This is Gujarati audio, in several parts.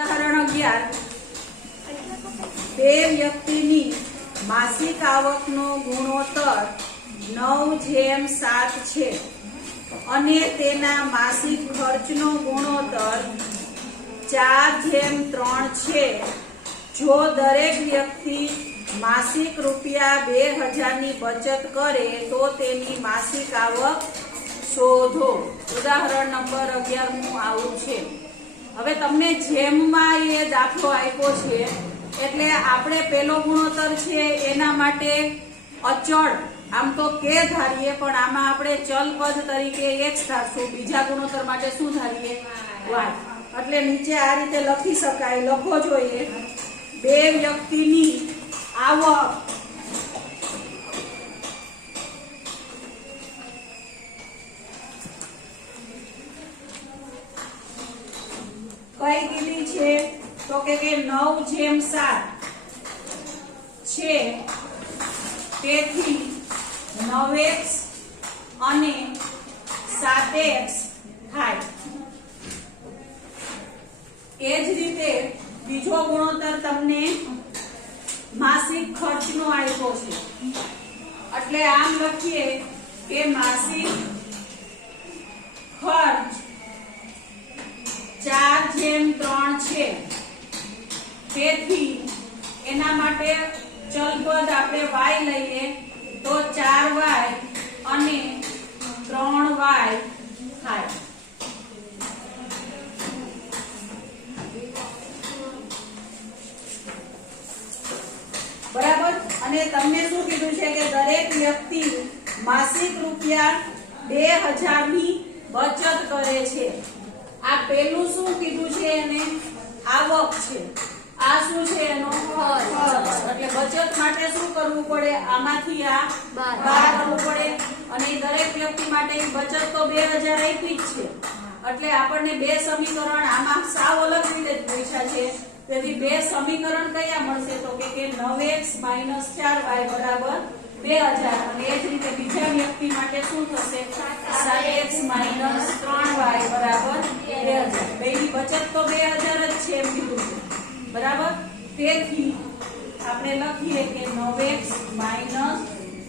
ઉદાહરણ 11 બે વ્યક્તિની માસિક આવકનો ગુણોત્તર 9:7 છે અને તેના માસિક ખર્ચનો ગુણોત્તર 4:3 છે. જો દરેક વ્યક્તિ માસિક ₹2000 ની બચત કરે તો તેની માસિક આવક શોધો. ઉદાહરણ નંબર 11 આવું છે. હવે તમને જેમમાં એ દાખલો આપ્યો છે એટલે આપણે પેલો ગુણોત્તર છે એના માટે અચળ આમ તો કે ધારીએ, પણ આમાં આપણે ચલ પદ તરીકે x ધારશું. બીજા ગુણોત્તર માટે શું ધારીએ? y. એટલે નીચે આ રીતે લખી શકાય. લખો જોઈએ બે વ્યક્તિની આવક કઈ કીધી છે તો કે 9:7 છે. તેથી 9x અને 7x થાય. એ જ રીતે બીજો ગુણોત્તર તમને માસિક ખર્ચનો આપ્યો છે એટલે આમ લખીએ કે માસિક ખર્ચ 4:3 છે. તેથી એના માટે ચલ પદ આપણે y લઈએ તો 4y અને 3y થાય. બરાબર. અને તમને શું કીધું છે કે દરેક વ્યક્તિ માસિક ₹2000 ની બચત કરે છે. આ પેલું શું કીધું છે? એને આવક છે. આ શું છે? એનો ખર્ચ. એટલે બચત માટે શું કરવું પડે? આમાંથી આ બાદ કરવું પડે. અને દરેક વ્યક્તિ માટે બચત તો 2000 આપી જ છે. એટલે આપણને બે સમીકરણ આમાં સાવ અલગ રીતે જ પૂછ્યા છે. તેથી બે સમીકરણ કયા મળશે તો કે 9x - 4y બરાબર 2000. અને એ જ રીતે બીજા વ્યક્તિ માટે શું થશે? 7x - 3y બરાબર 2000. બેની બચત તો 2000 જ છે એમ કીધું છે. બરાબર. તેથી આપણે લખીએ કે 9x -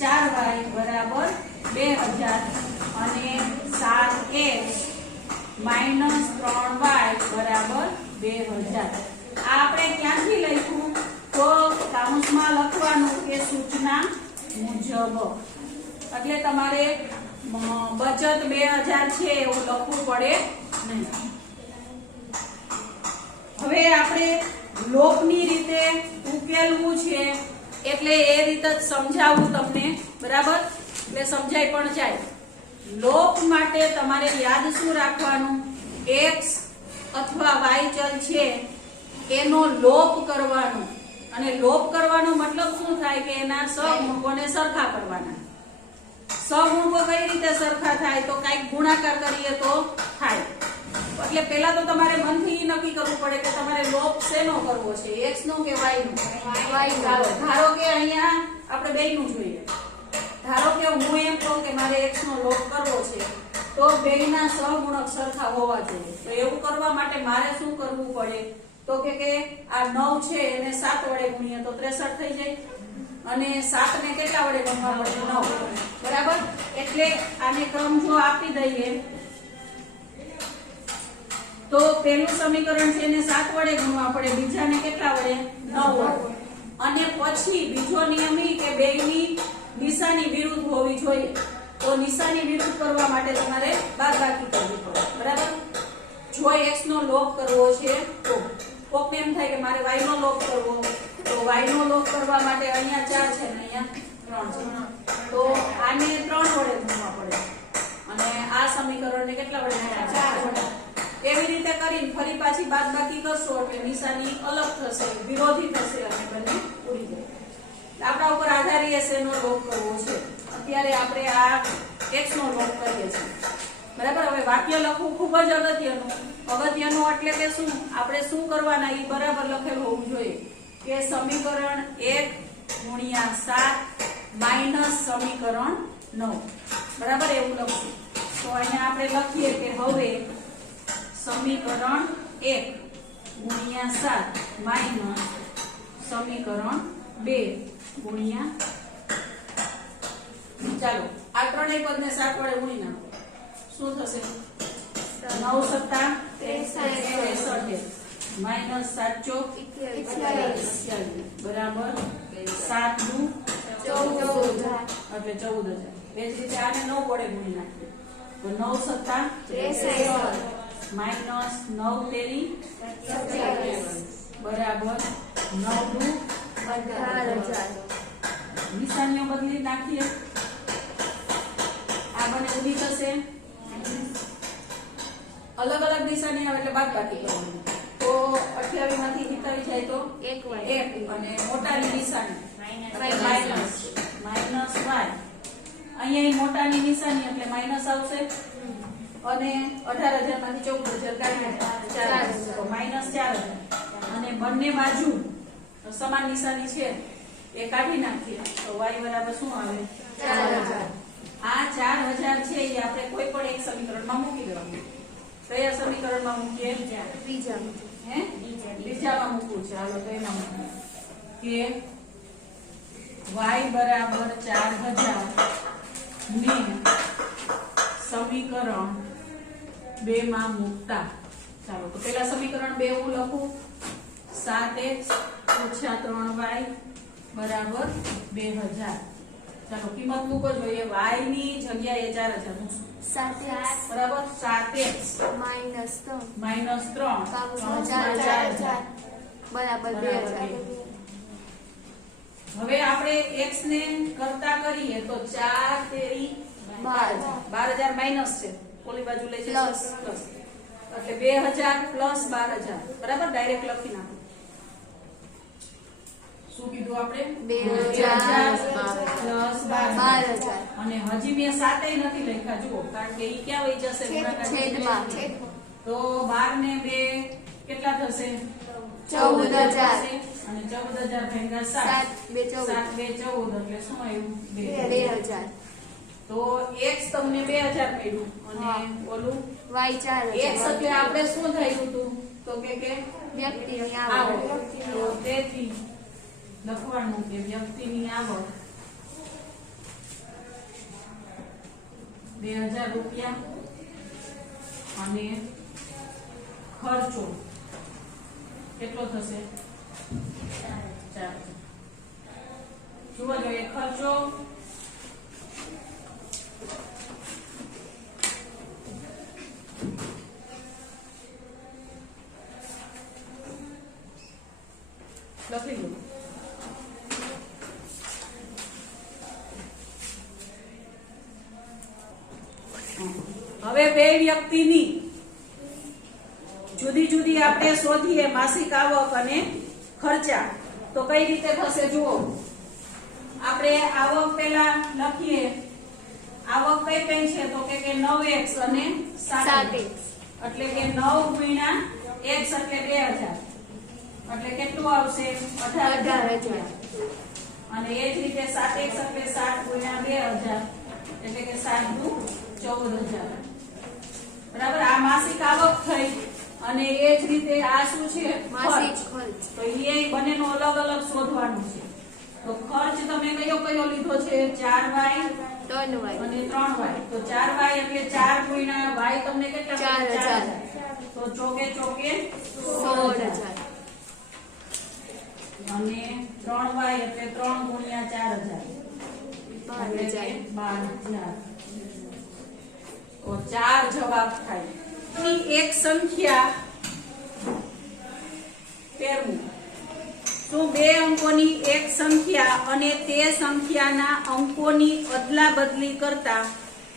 4y બરાબર 2000 અને 7x - 3y બરાબર 2000. આ આપણે ક્યાંથી લખ્યું તો કાઉન્સમાં લખવાનું કે સૂચના મુજબ. એટલે તમારે બચત 2000 છે એવું લખવું પડે નહીં. હવે આપણે લોપની રીતે ઉકેલવું છે એટલે એ રીતે જ સમજાવું તમને. બરાબર. એટલે સમજાય પણ જાય. લોપ માટે તમારે યાદ શું રાખવાનું? x અથવા y ચલ છે એનો લોપ કરવાનો. અને લોપ કરવાનો મતલબ શું થાય કે એના સહગુણકોને સરખા કરવાના. સહગુણકો કઈ રીતે સરખા થાય તો કઈક ગુણાકાર કરીએ તો થાય. એટલે પહેલા તો તમારે મનથી નક્કી કરવું પડે કે તમારે લોપ શેનો કરવો છે, x નો કે y નો? ધારો કે અહીંયા આપણે બેયનું જોઈએ. ધારો કે હું એમ કહું કે મારે x નો લોપ કરવો છે તો બેયના સહગુણક સરખા હોવા જોઈએ. તો એવું કરવા માટે મારે શું કરવું પડે તો કે આ 9 છે એને 7 વડે ગુણીએ તો 63 થઈ જાય. અને 7 ને કેટલા વડે ગુણવા પડે? 9. બરાબર. એટલે આને ક્રમ જો આપી દઈએ તો પહેલું સમીકરણ છે એને 7 વડે ગુણવા પડે, બીજાને કેટલા વડે? 9 વડે. અને પછી બીજો નિયમ એ કે બેયની નિશાની વિરુદ્ધ હોવી જોઈએ. તો નિશાની વિરુદ્ધ કરવા માટે તમારે બાદબાકી કરવી પડે. બરાબર. જો x નો લોપ કરવો છે તો કોકને એમ થાય કે મારે y નો લોપ કરવો, તો y નો લોપ કરવા માટે અહીંયા 4 છે ને અહીંયા 3 છે. તો આને 3 વડે ગુણવા પડે અને આ સમીકરણને કેટલા વડે? 4 વડે. એવી રીતે કરીને ફરી પાછી બાદબાકી કરશો એટલે નિશાની અલગ થશે, વિરોધી થશે અને બંને ઉડી જાય. આપણા ઉપર આધારી એનો લોપ કરવો છે. અત્યારે આપણે આ x નો લોપ કરીએ છીએ. બરાબર. હવે વાક્ય લખવું ખૂબ જ અગત્યનું એટલે કે શું આપણે શું કરવાના એ બરાબર લખેલું હોવું જોઈએ કે સમીકરણ 1 * 7 - સમીકરણ 9. બરાબર. એવું લખશું. તો અહીંયા આપણે લખીએ કે હવે સમીકરણ 1 ગુણ્યા 7 માઇનસ સમીકરણ 2 ગુણ્યા, ચાલો આ ત્રણેય પદને 7 વડે ગુણી નાખો. શું થશે? 9 સત્તા 63 માઇનસ 7 ચોક 28 બરાબર 7 દુ 14 એટલે 14000. એ જ રીતે આને 9 વડે ગુણી નાખીએ તો 9 સત્તા 63 માઇનસ 9 તેરી 27 બરાબર 9 દુ 12000. નિશાનીઓ બદલી નાખીએ. આ બને ઊભી થશે, અલગ અલગ નિશાની આવે એટલે બાદબાકી કરવાની. તો 28 માંથી 47 જાય તો 1 અને મોટાની નિશાની માઇનસ y. અહીંયા મોટાની નિશાની એટલે માઇનસ આવશે અને 18000 માંથી 14000 કાઢી 4 તો માઇનસ 4000 અને બંને બાજુ સમાન નિશાની છે એ કાઢી નાખીએ તો y બરાબર શું આવે? 4000. આ 4000 છે એ આપણે કોઈ પણ એક સમીકરણમાં મૂકી દેવાનું. કયા સમીકરણમાં મૂકીએ? બીજામાં મૂકવું છે. હાલો તો એમાં મૂકીએ કે y બરાબર 4000 ને સમીકરણ 2 માં મૂકતા. ચાલો તો પેલા સમીકરણ 2 હું લખું 7x ઓછા 3y બરાબર 2000. ચાલો કિંમત મૂકો જોઈએ. y ની જગ્યાએ 4000 મૂકશું. 7x બરાબર 7x માઇનસ 3 4000 બરાબર 2000. હવે આપણે x ને કરતા કરીએ તો 4 તેરી 12000 માઈનસ છે, ઓલી બાજુ લઈ જઈએ પ્લસ એટલે 2000 પ્લસ 12000 બરાબર. ડાયરેક્ટ લખી નાખો. શું કીધું આપણે? 2000 પ્લસ 12000 અને હજી મેં 7 ય નથી લખ્યા જુઓ, કારણ કે ઈ ક્યાં વહી જશે ગુણાકાર તો 12 ને 2 કેટલા થશે? 14000 અને 14000 ભાગ્યા 7 7 2 14 એટલે શું આવ્યું? 2000. તો x તમને 2000 મળ્યું અને ઓલું y 4000. x એટલે આપણે શું થયું હતું તો કે વ્યક્તિની આવક. આવક. તો તેથી લખવાનું કે વ્યક્તિની આવક 2000 રૂપિયા અને ખર્ચો કેટલો થશે? 4. જોવા જોઈએ ખર્ચો લખી દો. હવે બે વ્યક્તિની જુદી જુદી આપણે શોધીએ માસિક આવક અને ખર્ચા તો કઈ રીતે થશે જુઓ. આપણે આવક પહેલા લખીએ. આવક કઈ કઈ છે તો કે 9x અને 7x એટલે કે 9 ગુણ્યા x એટલે 2000 એટલે કેટલું આવશે? 18000. અને એ જ રીતે 7x એટલે 7 ગુણ્યા 2000 એટલે કે 7 દુ 14000 બરાબર. આ માસિક આવક થઈ અને એ જ રીતે આ શું છે? માસિક ખર્ચ. તો એ બંનેનો અલગ અલગ શોધવાનું છે. તો ખર્ચ તમે કયો કયો લીધો છે? 4y 3y અને 3y. તો 4y એટલે 4 ગુણ્યા y તમને કેટલા? 4000. તો ચોકે ચોકે 16000 અને 3y એટલે 3 ગુણ્યા 4000 એટલે કે 12000. તો 4 જવાબ થાય. ની એક સંખ્યા 13. શું બે અંકોની એક સંખ્યા અને તે સંખ્યાના અંકોની અદલા બદલી કરતા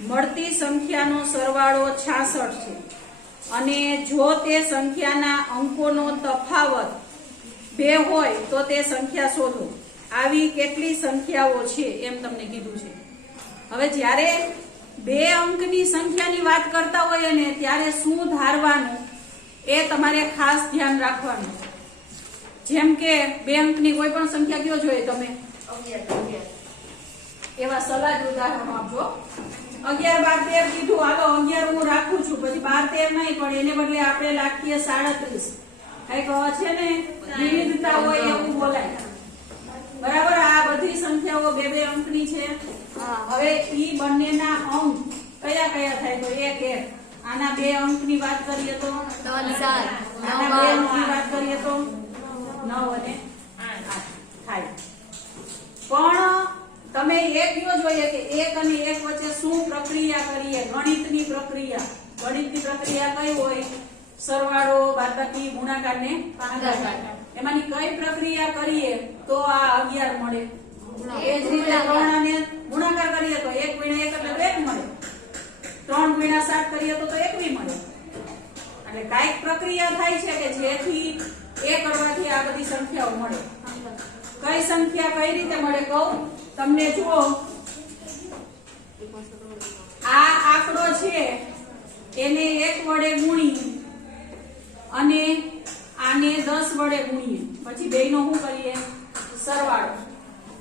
મળતી સંખ્યાનો સરવાળો 66 છે અને જો તે સંખ્યાના અંકોનો તફાવત 2 હોય તો તે સંખ્યા શોધો. આવી કેટલી સંખ્યાઓ છે એમ તમને કીધું છે. હવે જ્યારે બે અંકની સંખ્યાની વાત કરતા હોય ને ત્યારે શું ધારવાનું એ તમારે ખાસ ધ્યાન રાખવાનું. જેમ કે બે અંકની કોઈ પણ સંખ્યા કયો જોઈએ તમે? 11. એવા સલાહ ઉદાહરણો આપજો. 11 12 13 કીધું, હાલો 11 હું રાખું છું, પછી 12 13 નહીં પણ એને બદલે આપણે રાખીએ 37 કઈક છે ને વિવિધતા હોય એવું બોલાય. બરાબર. આ બધી સંખ્યાઓ બે બે અંકની છે. હવે ઈ બંનેના અંક કયા કયા થાય તો એક એક. આના બે અંકની વાત કરીએ તો 3 4 આના બે અંકની વાત કરીએ તો 9 અને 8 થાય. પણ તમે એક યો જોઈએ કે એક અને એક વચ્ચે શું પ્રક્રિયા કરીએ. ગણિતની પ્રક્રિયા. ગણિતની પ્રક્રિયા કઈ હોય? સરવાળો, બાદબાકી, ગુણાકાર ને ભાગાકાર. એમાંની કઈ પ્રક્રિયા કરીએ તો આ 11 મળે. એ જ રીતે 3 અને ગુણાકાર કરીએ તો 1 * 1 એટલે 1 મળે. 3 * 7 કરીએ તો 21 મળે. એટલે કાઈક પ્રક્રિયા થાય છે કે જેથી એ કરવાથી આ બધી સંખ્યાઓ મળે. કઈ સંખ્યા કઈ રીતે મળે કહું તમને. જુઓ, આ આંકડો છે એને 1 વડે ગુણી અને આને 10 વડે ગુણીએ પછી બેયનો શું કરીએ? સરવાળો.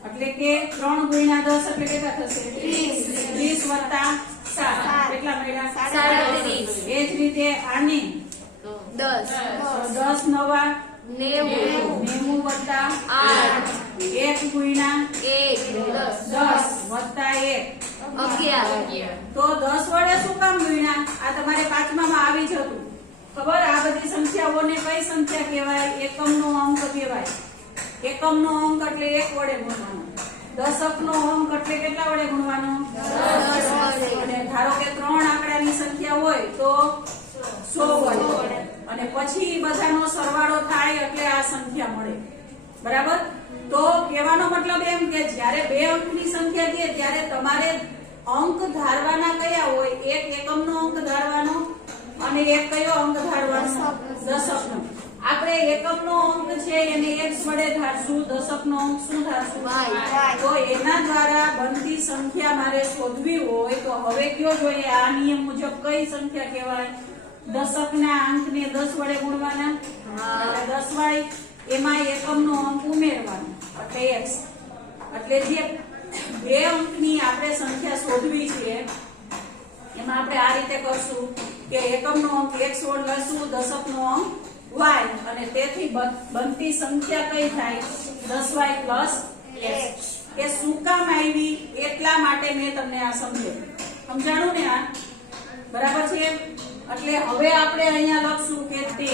એટલે કે 3 * 10 એટલે કેટલા થશે? 30 + 7 કેટલા મળ્યા? 37. એ જ રીતે આને 10 10 નવા 90 90 + 8 1 ગુણ્યા 1 10 વત્તા 1 11 તો 10 વડે શું કામ ગુણ્યા? આ તમારે પાંચમામાં આવી જ હતું. ખબર? આ બધી સંખ્યાઓને કઈ સંખ્યા કહેવાય? એકમનો અંક કહેવાય. એકમનો અંક એટલે 1 વડે ગુણવાનો. દશકનો અંક એટલે કેટલા વડે ગુણવાનો? 10 વડે. અને ધારો કે 3 આંકડાની સંખ્યા હોય તો 100 વડે. અને પછી બધાનો સરવાળો થાય એટલે આ સંખ્યા મળે. બરાબર? તો કહેવાનો મતલબ એમ કે જ્યારે બે અંકની સંખ્યા દે ત્યારે તમારે અંક ધારવાના કયા હોય? એક એકમનો અંક ધારવાનો અને એક કયો અંક ધારવાનો? દશકનો. આપણે એકમનો અંક છે એને x વડે ધારશું. દશકનો અંક શું ધારશું? y. તો એના દ્વારા બનતી સંખ્યા મારે શોધવી હોય તો હવે કયો જોઈએ? આ નિયમ મુજબ કઈ સંખ્યા કહેવાય? દશકના અંકને 10 વડે ગુણવાના. એટલે 10 વાળી એમાં એકમનો અંક ઉમેરવાનો એટલે x. એટલે જે બે અંકની આપણે સંખ્યા શોધવી છે એમાં આપણે આ રીતે કરશું કે એકમનો અંક x વડે લઈશું, દશકનો અંક y, અને તેથી બનતી સંખ્યા કઈ થાય? 10y + x. એ શું કામ આવી એટલા માટે મેં તમને આ સમજાણું ને. આ બરાબર છે? એટલે હવે આપણે અહીંયા લખશું કે તે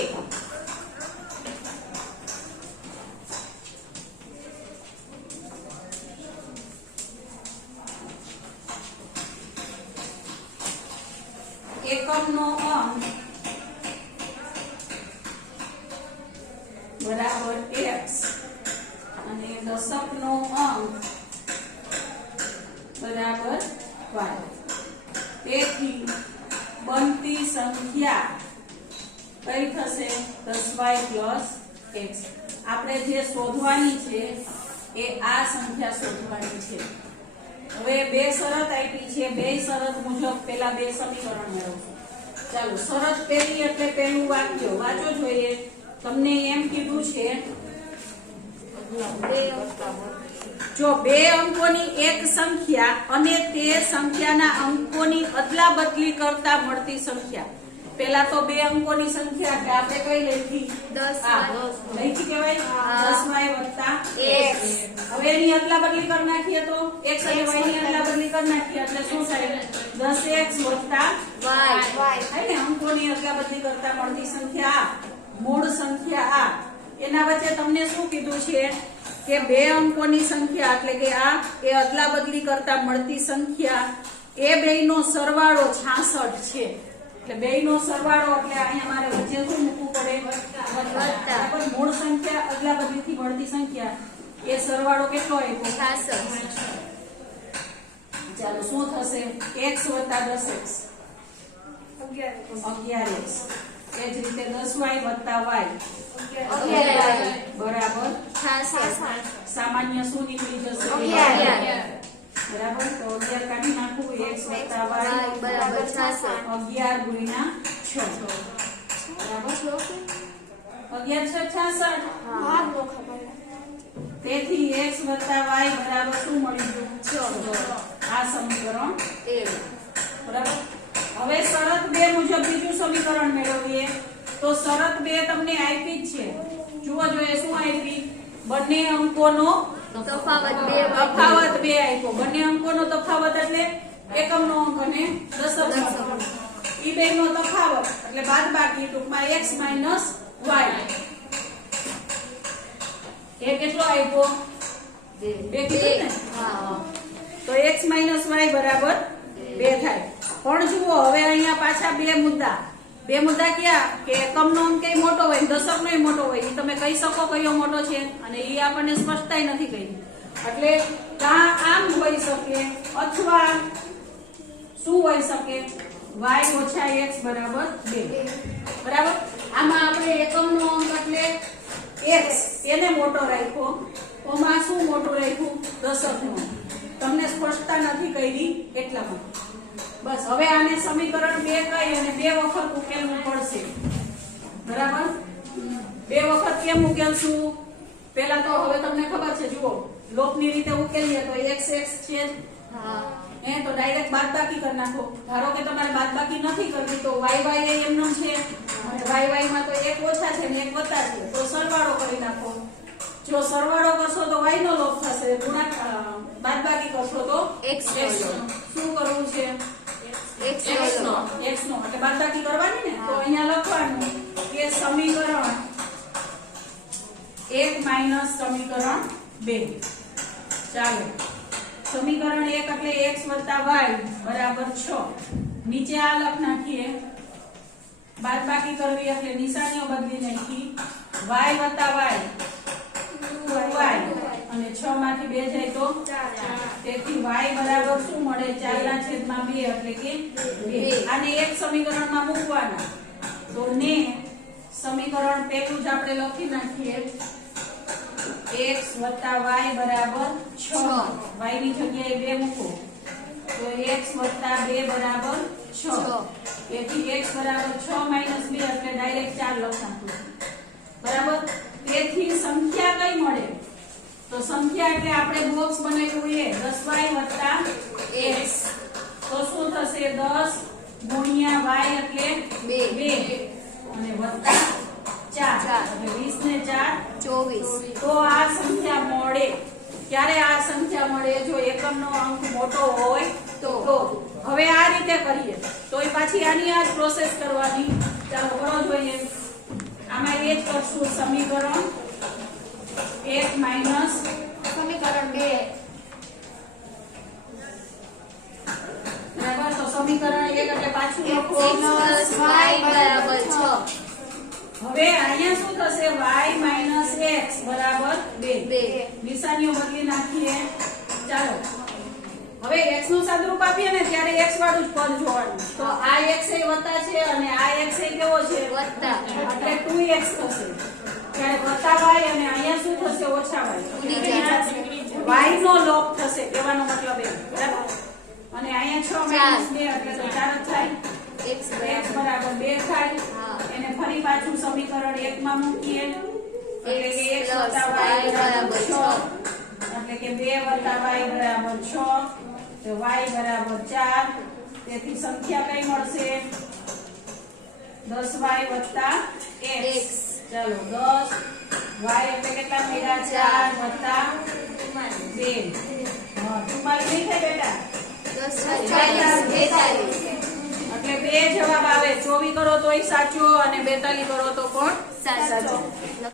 એકમનો અંક બરાબર x અને દશકનો અંક બરાબર y. તેથી બનતી સંખ્યા કઈ થશે? 10y + x. આપણે જે શોધવાની છે એ આ સંખ્યા શોધવાની છે. હવે બે શરત આપી છે. બે શરત મુજબ પેલા બે સમીકરણ મેળવશું. ચાલો, શરત પહેલી એટલે પહેલું વાક્ય વાંચો જોઈએ. તમને એમ કીધું છે જો બે અંકોની એક સંખ્યા અને તે સંખ્યાના અંકોની અદલાબદલી કરતા મળતી સંખ્યા. પેલા તો બે અંકોની સંખ્યા એટલે આપણે કઈ લખી? 10 લખી કહેવાય 10y + x. હવે એની અદલાબદલી કરી નાખીએ તો x અને y ની અદલાબદલી કરી નાખીએ એટલે શું થાય? 10x + y. થાય ને? અંકોની અદલાબદલી કરતા મળતી સંખ્યા મૂળ સંખ્યા આ. એના વચ્ચે તમને શું કીધું છે કે બે અંકોની સંખ્યા એટલે કે આ એ અદલાબદલી કરતા મળતી સંખ્યા એ બેયનો સરવાળો 66 છે. એટલે બેયનો સરવાળો એટલે અહીંયા મારે વચ્ચે શું મૂકવું પડે? વત્તા. પણ મૂળ સંખ્યા અદલાબદલીથી મળતી સંખ્યા એ સરવાળો કેટલો આપ્યો? 66. ચાલો, શું થશે? x + 10x 11x. એ જ રીતે 10y + y 11 બરાબર 66. સામાન્ય શું નીકળી જશે? 11. બરાબર. તો 11 કાઢી નાખું. x + y બરાબર 66. 11 × 6 બરાબર 11 × 66. તેથી x + y બરાબર શું મળી ગયું? 6. આ સમીકરણ 13. બરાબર. હવે શરત 2 મુજબ બીજું સમીકરણ મેળવીએ. તો શરત 2 તમને આપી જ છે. જુઓ જોઈએ શું આપી? બંને અંકોનો તફાવત 2 તફાવત 2 આપ્યો. બંને અંકોનો તફાવત એટલે એકમનો અંક અને દશક અંક. ઈ બેનો તફાવત એટલે બાદબાકી ટૂંકમાં x y. એ કેટલો આપ્યો? 2 કીધું ને? હા તો x y બરાબર 2 થાય. પણ જુઓ હવે અહીંયા પાછા બે મુદ્દા ક્યાં કે એકમનો અંક કઈ મોટો હોય દશકનો મોટો હોય. ઈ તમે કહી શકો કયો મોટો છે અને ઈ આપણને સ્પષ્ટતાય નથી કહી. એટલે કાં આમ હોઈ શકે અથવા શું હોઈ શકે? y ઓછા x બરાબર 2. બરાબર. આમાં આપણે એકમનો અંક એટલે x એને મોટો રાખ્યો. ઓમાં શું મોટું રાખ્યું? દશકનો. તમને સ્પષ્ટતા નથી કરી એટલા માટે. બસ હવે આને સમીકરણ 2 કહી અને 2 વખત ઉકેલવું પડશે. બરાબર. 2 વખત કેમ ઉકેલશું? પહેલા તો હવે તમને ખબર છે, જુઓ લોપની રીતે ઉકેલીએ તો x છે જ. હા તો ડાયરેક્ટ બાદબાકી કરી નાખો. ધારો કે તમારે બાદબાકી નથી કરવી તો y એ એમનો છે અને y માં તો એક ઓછા છે ને એક વત્તા છે, તો સરવાળો કરી નાખો. જો સરવાળો કરશો તો y નો લોપ થશે, બાદબાકી કરશો તો x શું કરવું છે? x નો એટલે બાદબાકી કરવાની ને. તો અહીંયા લખવાનું કે સમીકરણ 1 માઈનસ સમીકરણ 2. ચાલો સમીકરણ 1 એટલે x y બરાબર 6. નીચે આ લખ નાખીએ. બાદબાકી કરવી એટલે નિશાનીઓ બદલી નાખી. y y 2y અને 6 માંથી 2 જાય તો 4. તેથી y બરાબર શું મળે? 4/2 એટલે કે 2. આને એક સમીકરણમાં મૂકવાના. તો ને સમીકરણ પહેલું જ આપણે લખી નાખીએ. x y બરાબર 6. y ની જગ્યાએ 2 મૂકો તો x 2 બરાબર 6. તેથી x બરાબર 6 - 2 એટલે ડાયરેક્ટ 4 લખવાનું. બરાબર. તેથી સંખ્યા કઈ મળે? તો સંખ્યા એટલે આપણે બોક્સ બનાવ્યું એ 10y x. તો શું થશે? 10 * y એટલે 2 અને વત્તા 4 એટલે 20 ને 4 24. તો આ સંખ્યા મળે. ક્યારે આ સંખ્યા મળે? જો એકમનો અંક મોટો હોય તો. હવે આ રીતે કરીએ તો એ પાછી આની આ જ પ્રોસેસ કરવાની. ચાલો કરો જોઈએ. આમાં એ જ કરશું. સમીકરણ 1 માઈનસ સમીકરણ 2 બરાબર. તો સમીકરણ 1 એટલે પાછું x લખો y બરાબર 6. હવે અહીંયા શું થશે? y - x બરાબર 2. નિશાનીઓ બદલી નાખીએ. ચાલો હવે x નું સાદુરૂપ આપીએ ને ત્યારે x વાળું જ પદ જોવાનું. તો આ x એ વત્તા છે અને આ x એ કેવો છે? વત્તા. એટલે 2x થશે. ત્યારે વત્તા y અને અહીંયા શું થશે? ઓછા y. y નો લોપ થશે કહેવાનો મતલબ એ. બરાબર. અને અહીંયા 6 - 2 એટલે તો 4 જ થાય. x x બરાબર 2 થાય. હા. એને ફરી પાછું સમીકરણ 1 માં મૂકીએ એટલે કે x y બરાબર 6 એટલે કે 2 y બરાબર 6 તો y બરાબર 4. તેથી સંખ્યા કઈ મળશે? 10y x. ચાલો 10 y એટલે કેટલા થયા? 4 + 2 હા 44 નહીં થાય બેટા? 10 એટલે 2 જવાબ આવે. 24 કરો તોય સાચો અને 42 કરો તો પણ સાચો. સાચો.